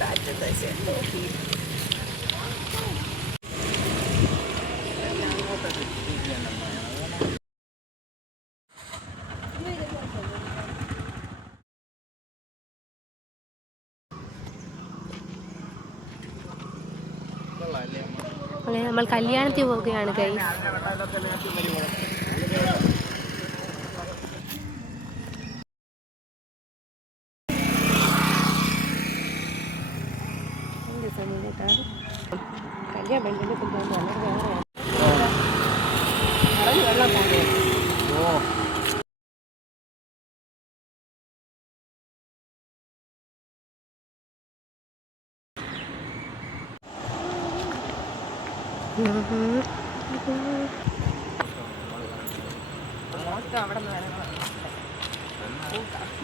കാറ്റത്ത് ചെമ്പ് നോക്കി നമ്മൾ കല്യാണത്തിൽ പോവുകയാണ് കൈ കിട്ടാതെ കല്യാ ബെല്ലിനെ കൊണ്ടുവന്ന് വളരെ വേറെയാണ് പറഞ്ഞു വെള്ളം താഴെ ഓ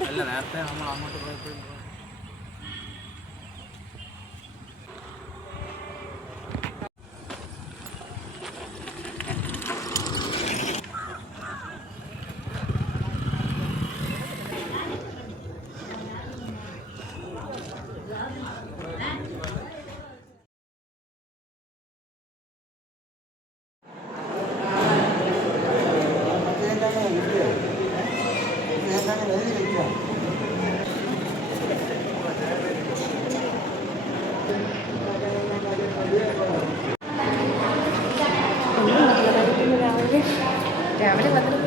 അല്ല നേരത്തെ നമ്മൾ അങ്ങോട്ട് പോയപ്പോഴും രാവിലെ രാവിലെ പന്ത്രണ്ട്